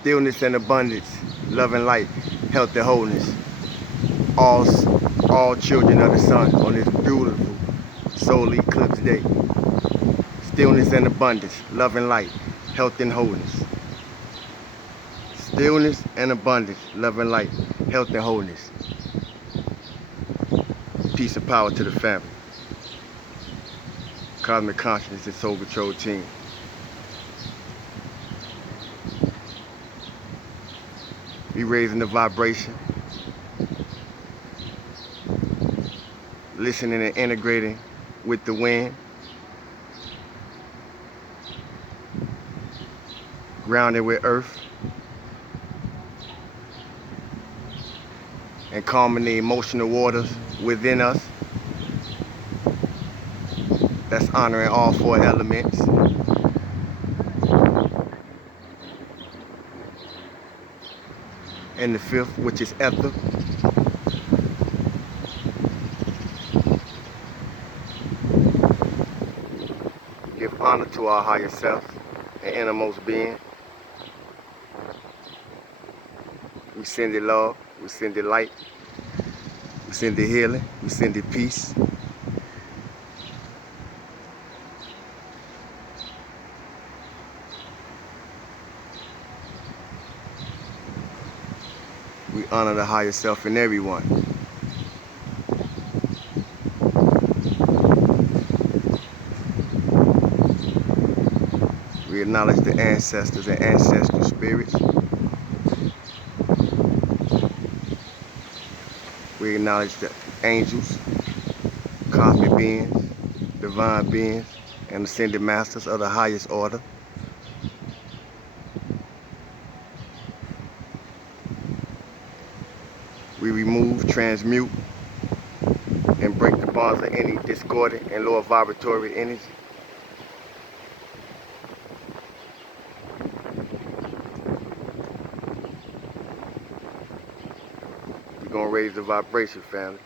stillness and abundance, love and light, health and wholeness. All, all children of the sun on this beautiful solar eclipse day. Stillness and abundance, love and light, health and wholeness. Stillness and abundance, love and light, health and wholeness. Peace and power to the family. Cosmic Consciousness and Soul Control Team. We raising the vibration, listening and integrating with the wind, grounded with earth, and calming the emotional waters within us. That's honoring all four elements. And the fifth, which is ether. Give honor to our higher self and innermost being. We send it love, we send it light, we send it healing, we send it peace. We honor the higher self in everyone. We acknowledge the ancestors and ancestral spirits. We acknowledge the angels, cosmic beings, divine beings, and ascended masters of the highest order. We remove, transmute, and break the bonds of any discordant and lower vibratory energy. We're going to raise the vibration, family,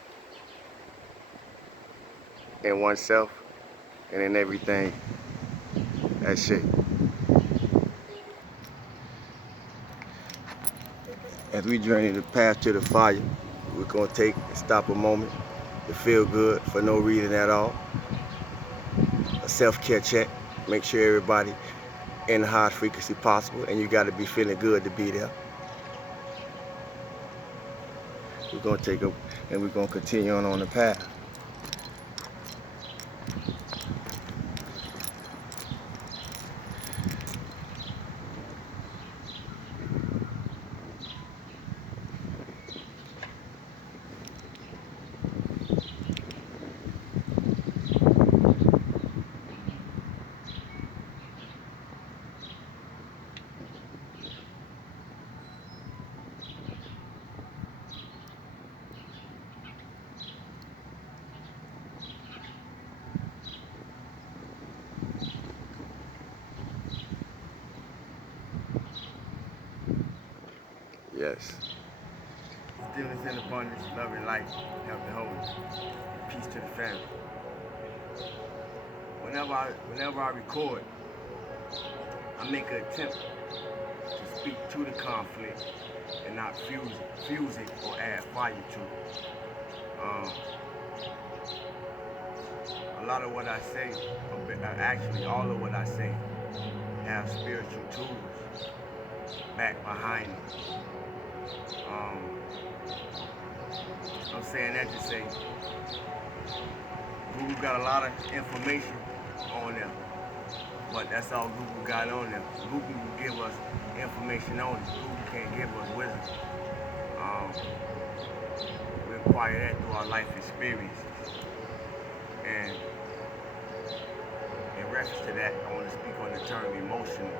in oneself and in everything at shape. As we journey the path to the fire, we're going to take and stop a moment to feel good for no reason at all. A self-care check. Make sure everybody in the highest frequency possible, and you got to be feeling good to be there. We're going to take a, and we're going to continue on the path. Yes. Stillness and abundance, love and light, health and wholeness. Peace to the family. Whenever I record, I make an attempt to speak to the conflict and not fuse it or add fire to it. A lot of what I say, actually all of what I say, have spiritual tools back behind it. I'm saying that to say Google got a lot of information on them, but that's all Google got on them. Google will give us information on it. Google can't give us wisdom. We acquire that through our life experiences. And in reference to that, I want to speak on the term emotional.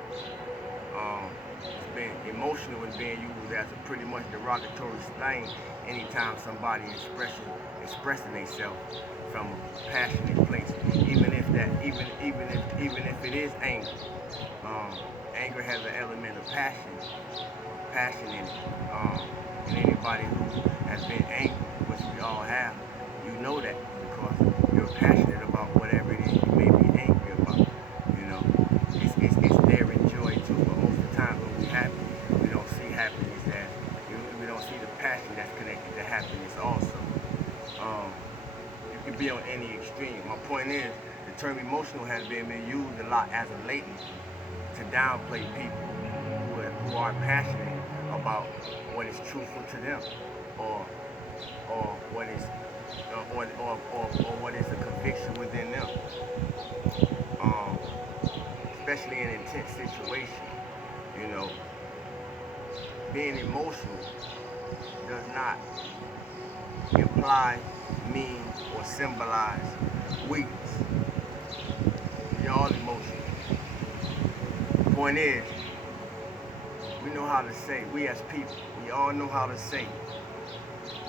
Emotional is being used as a pretty much derogatory slang anytime somebody expressing themselves from a passionate place, even if it is anger. Anger has an element of passion in it. And anybody who has been angry, which we all have, you know that because you're passionate about whatever it is you may be angry about. You know, it's there in joy too, but most of the time when we happy, we happiness as, we don't see the passion that's connected to happiness also. You can be on any extreme. My point is, the term emotional has been used a lot as of lately to downplay people who are passionate about what is truthful to them, or what is or what is a conviction within them. Especially in intense situations, you know, being emotional does not imply, mean, or symbolize weakness. We're all emotional. The point is, we know how to say, we as people, we all know how to say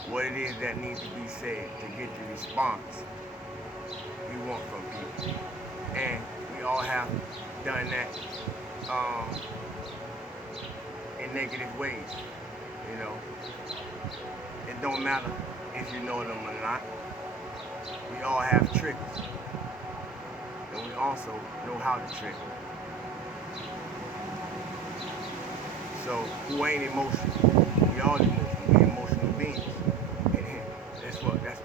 what it is that needs to be said to get the response we want from people. And we all have done that in negative ways, you know. It don't matter if you know them or not. We all have triggers, and we also know how to trigger. So who ain't emotional? We all emotional. We emotional beings.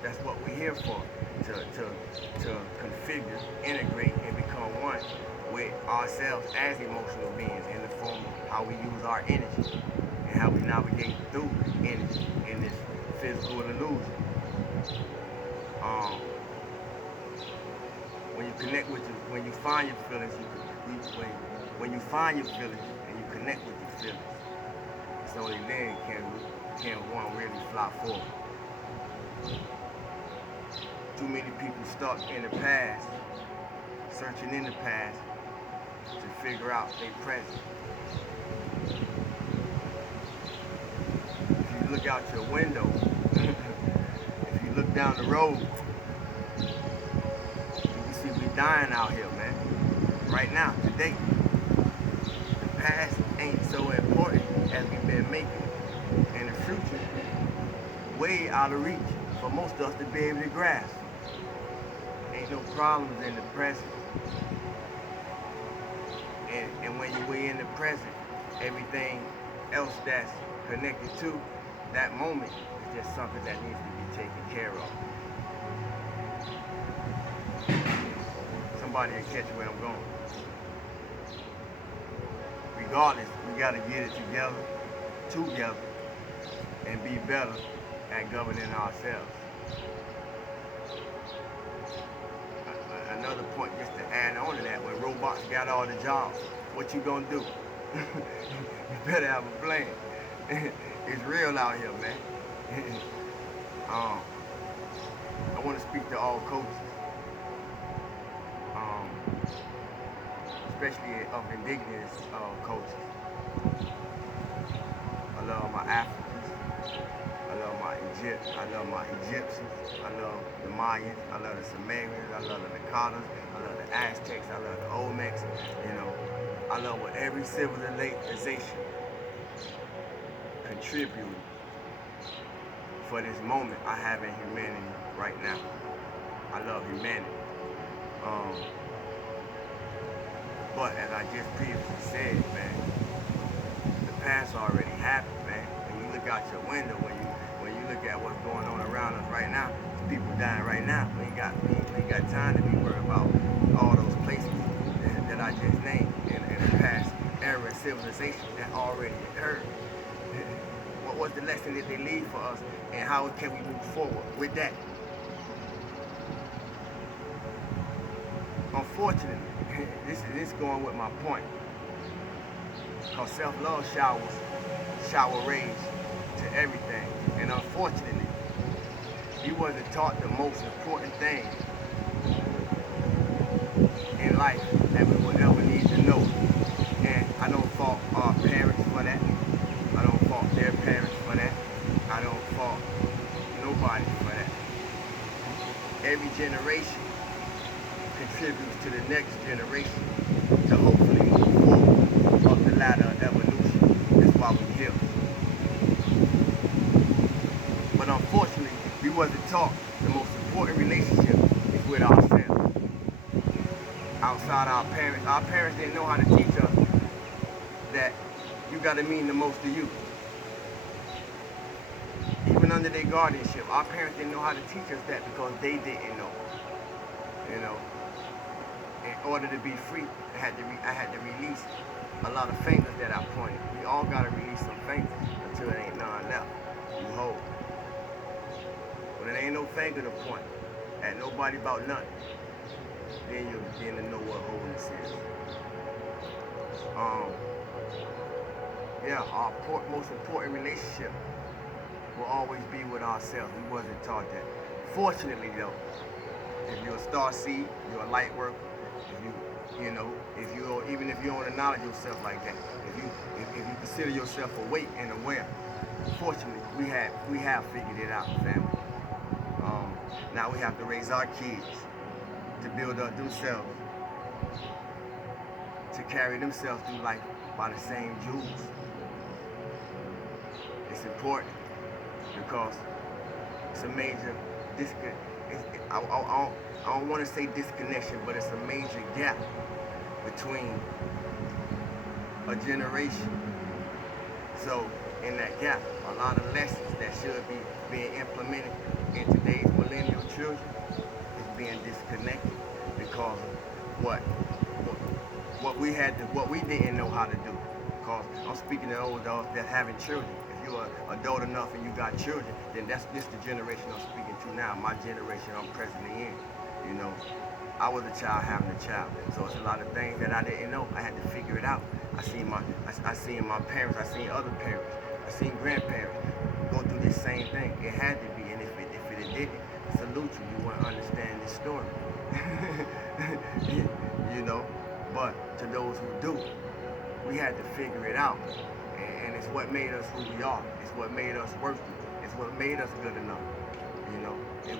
That's what we're here for. To configure, integrate, and become one with ourselves as emotional beings in the form of how we use our energy and how we navigate through energy in this physical illusion. When you connect with when you find your feelings, when you find your feelings and you connect with your feelings, it's only then can one really fly forward. Too many people stuck in the past, searching in the past to figure out their present. If you look out your window, if you look down the road, you can see we dying out here, man. Right now, today. The past ain't so important as we've been making it. And the future, way out of reach for most of us to be able to grasp. Ain't no problems in the present. And when you're in the present, everything else that's connected to that moment is just something that needs to be taken care of. Somebody will catch where I'm going. Regardless, we gotta get it together, and be better at governing ourselves. Another point, just to add on to that, when robots got all the jobs, what you gonna do? You better have a plan. It's real out here, man. I want to speak to all coaches, especially of indigenous coaches. I love my Africans. I love my Egyptians. I love the Mayans. I love the Sumerians. I love the Nakatas. I love the Aztecs. I love the Olmecs. You know, I love what every civilization contributed for this moment I have in humanity right now. I love humanity. But as I just previously said, man, the past already happened, man. When you look out your window, when you look at what's going on around us right now, people dying right now. We ain't got time to be worried about all those places that I just named in the past era of civilization that already occurred. What was the lesson that they leave for us, and how can we move forward with that? Unfortunately, this is going with my point. Because self-love shower rays to everything. And unfortunately, he wasn't taught the most important thing in life that we will ever need to know. And I don't fault our parents for that. I don't fault their parents for that. I don't fault nobody for that. Every generation contributes to the next generation to hopefully move forward up the ladder of evolution. That's why we're here. But unfortunately, we wasn't taught the most important relationship is with ourselves. Outside our parents didn't know how to teach us that you gotta mean the most to you. even under their guardianship. Our parents didn't know how to teach us that because they didn't know. You know, in order to be free, I had to release a lot of fingers that I pointed. We all gotta release some fingers until there ain't none left. You hold. When there ain't no finger to point at nobody about nothing, then you'll begin to know what wholeness is. Yeah, our most important relationship will always be with ourselves. We wasn't taught that. Fortunately though, if you're a star seed, you're a light worker, even if you don't acknowledge yourself like that, if you consider yourself awake and aware, fortunately we have figured it out, family. Now we have to raise our kids to build up themselves, to carry themselves through life by the same jewels. It's important because it's a major I don't want to say disconnection, but it's a major gap between a generation. So in that gap, a lot of lessons that should be being implemented in today's millennial children is being disconnected because of what we didn't know how to do. Because I'm speaking to those that having children. If you're adult enough and you got children, then this the generation I'm speaking to now. My generation I'm presently in. You know, I was a child having a child, so it's a lot of things that I didn't know. I had to figure it out. I seen my parents, I seen other parents, I seen grandparents go through this same thing. It had to be, and if it didn't, salute you. You wouldn't understand this story. You know, but to those who do, we had to figure it out, and it's what made us who we are. It's what made us worthy. It's what made us good enough. You know, it's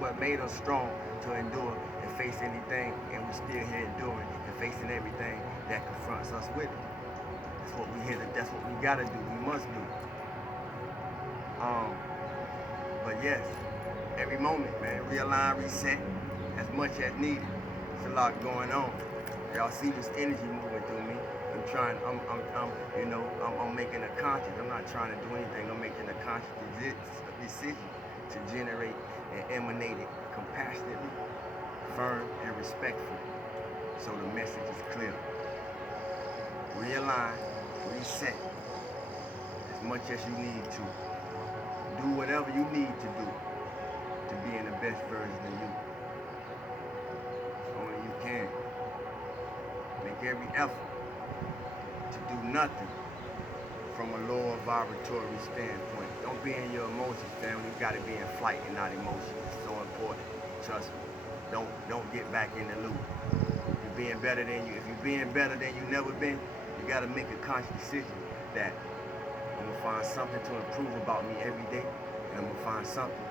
what made us strong to endure and face anything, and we're still here enduring and facing everything that confronts us with it. That's what we gotta do. We must do. But yes, every moment, man, realign, reset as much as needed. There's a lot going on. Y'all see this energy moving through me. I'm making a conscious. I'm not trying to do anything. I'm making a conscious decision to generate and emanate it compassionately, firm, and respectful. So the message is clear. Realign, reset as much as you need to. Do whatever you need to do to be in the best version of you. Only you can. Make every effort to do nothing from a lower vibratory standpoint. Don't be in your emotions, family. You gotta be in flight and not emotions. It's so important. Trust me. Don't get back in the loop. If you're being better than you never been, you gotta make a conscious decision that I'm gonna find something to improve about me every day, and I'm gonna find something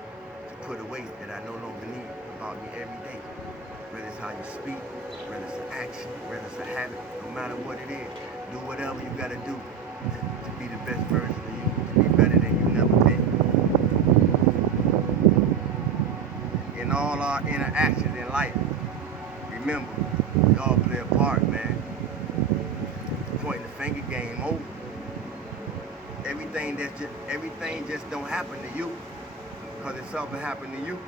to put away that I no longer need about me every day. Whether it's how you speak, whether it's an action, whether it's a habit, no matter what it is, do whatever you gotta do to be the best version of you, to be better than you never been. In all our interactions in life, remember, we all play a part, man. Pointing the finger game over. Everything just don't happen to you because if something happened to you,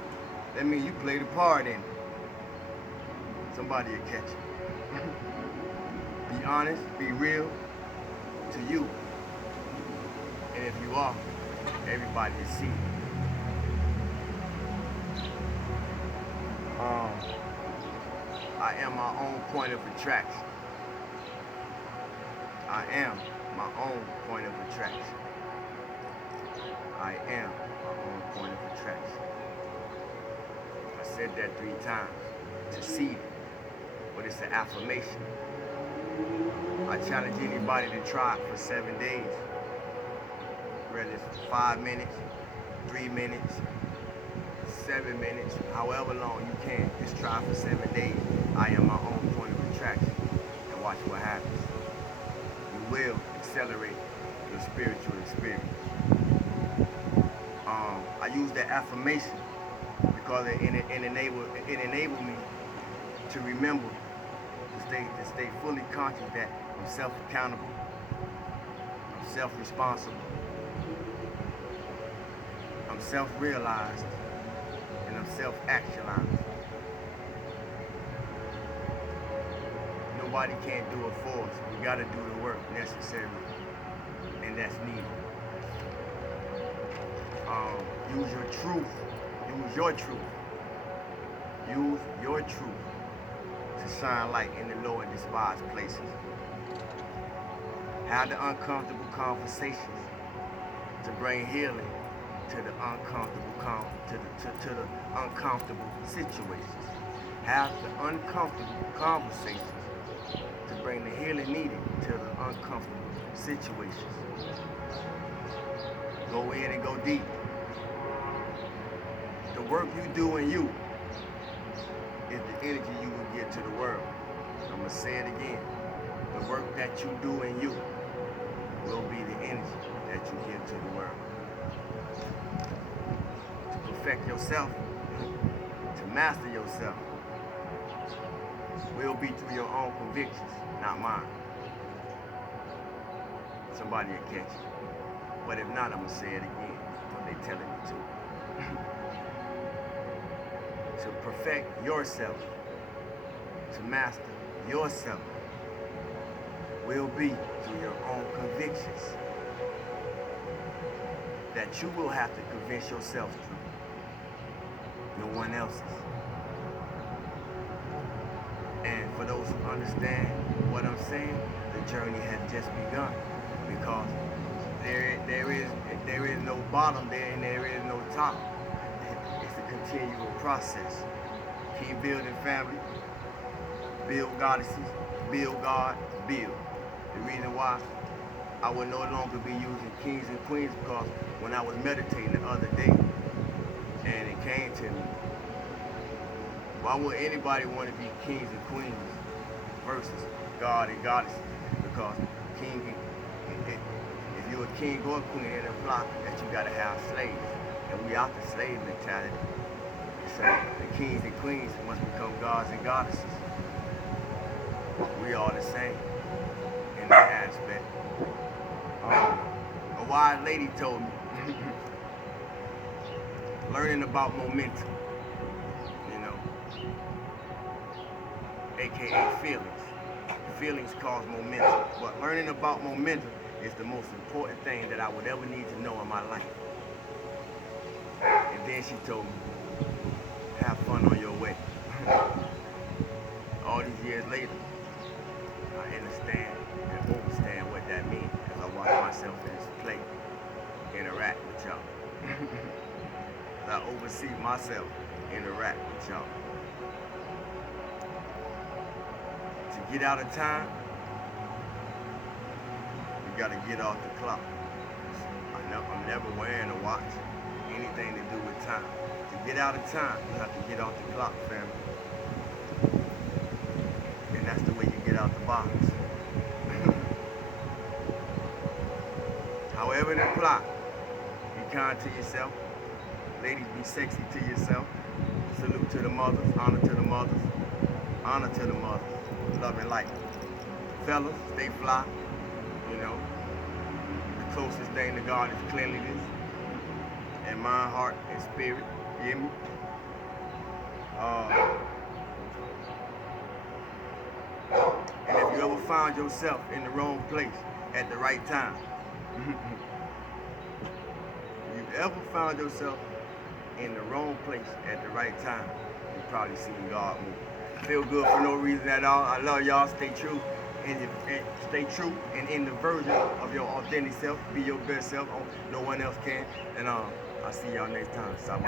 that means you played a part in it. Somebody will catch you. Be honest, be real to you. And if you are, everybody will see. I am my own point of attraction. I am my own point of attraction. I am my own point of attraction. I said that 3 times to see it, but it's an affirmation. I challenge anybody to try it for 7 days. Whether it's 5 minutes, 3 minutes, 7 minutes, however long you can, just try for 7 days. I am my own point of attraction, and watch what happens. You will accelerate your spiritual experience. I use that affirmation because it enabled me to remember to stay fully conscious that I'm self-accountable, I'm self-responsible, I'm self-realized and I'm self-actualized. Nobody can do it for us. We got to do the work necessary, and that's needed. Use your truth. Use your truth. Use your truth to shine light in the low and despised places. Have the uncomfortable conversations to bring healing to the uncomfortable to the uncomfortable situations. Have the uncomfortable conversations to bring the healing needed to the uncomfortable situations. Go in and go deep. The work you do in you is the energy you will get to the world. I'm going to say it again. The work that you do in you will be the energy that you give to the world. To perfect yourself, to master yourself, will be through your own convictions, not mine. Somebody will catch it. But if not, I'm going to say it again, because they're telling me to. To perfect yourself, to master yourself, will be through your own convictions that you will have to convince yourself through, no one else's. And for those who understand what I'm saying, the journey has just begun, because there is no bottom there and there is no top. It's a continual process. Keep building family, build goddesses, build God, build. The reason why I will no longer be using kings and queens, because when I was meditating the other day and it came to me, why would anybody want to be kings and queens versus God and goddesses? Because if you're a king or a queen, it implies that you got to have slaves. And we out the slave mentality. So the kings and queens must become gods and goddesses. We are the same in that aspect. A wise lady told me, learning about momentum, aka feelings. Feelings cause momentum, but learning about momentum is the most important thing that I would ever need to know in my life. And then she told me, have fun on your way. All these years later, I understand and understand what that means as I watch myself in this play, interact with y'all. As I oversee myself, interact with y'all. To get out of time, you gotta get off the clock. I'm never wearing a watch, anything to do with time. To get out of time, you have to get off the clock, family. And that's the way you get out the box. However it apply, be kind to yourself. Ladies, be sexy to yourself. Salute to the mothers, honor to the mothers, honor to the mothers. Love and light. Fellas, stay fly. The closest thing to God is cleanliness and mind, heart, and spirit. You hear me? And if you ever found yourself in the wrong place at the right time, you've ever found yourself in the wrong place at the right time, you've probably seen God move. Feel good for no reason at all. I love y'all. Stay true. And stay true and in the version of your authentic self. Be your best self. No one else can. And I'll see y'all next time. Stop.